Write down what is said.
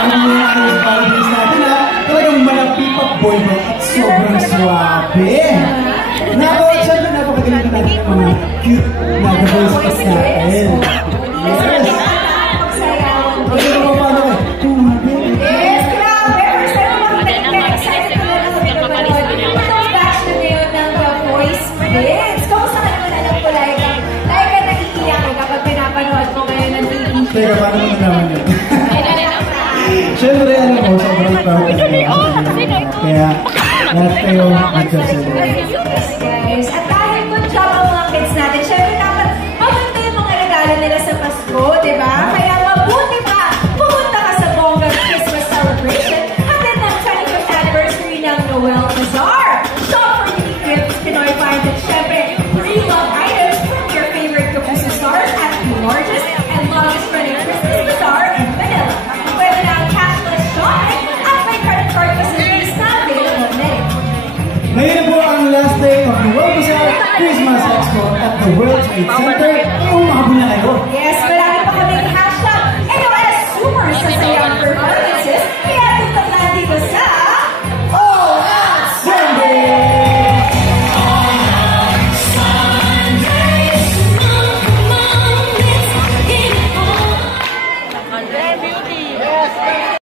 Ano mo yung ayos Valentine's natin ha? Talagang malapit pa boy mo at sobrang swabe. Siyempre napakagaling na natin ang mga cute na boys natin. Yes. Pwede naman paano kayo? Tumabi. Yes, grabe. First time mo excited ko na sa pinapanood. Itong batch na ngayon ng Voice Kids. Kamusta ka naman alam ko, Laika? Laika, nakikiyak ka kapag pinapanood mo ngayon ng TV. Teka, paano mo naman yun? Siyempre, alam mo, sobrang proud na kayo. Kaya, lahat kayo nagsasalita. Yes, guys. At dahil good job ang mga kids natin, siyempre dapat maganda yung mga regalo nila sa Pasko, di ba? Kaya mabuti pa, pumunta ka sa Bongga's Christmas celebration at ng 25th anniversary ng Noel Bazaar. Shop for unique gifts, Pinoy finds at siyempre, pre-loved items from your favorite Kapuso stars at the largest and longest running Christmas Bazaar in Manila. Pwede na ang cashless shopping at may credit card facilities na available na rin. Ngayon po ang last day of the Noel Bazaar Christmas Expo at the World Trade Center. Umahabol na kayo. Yes, marami pa kaming hashtag NOS Super sa sayang performance.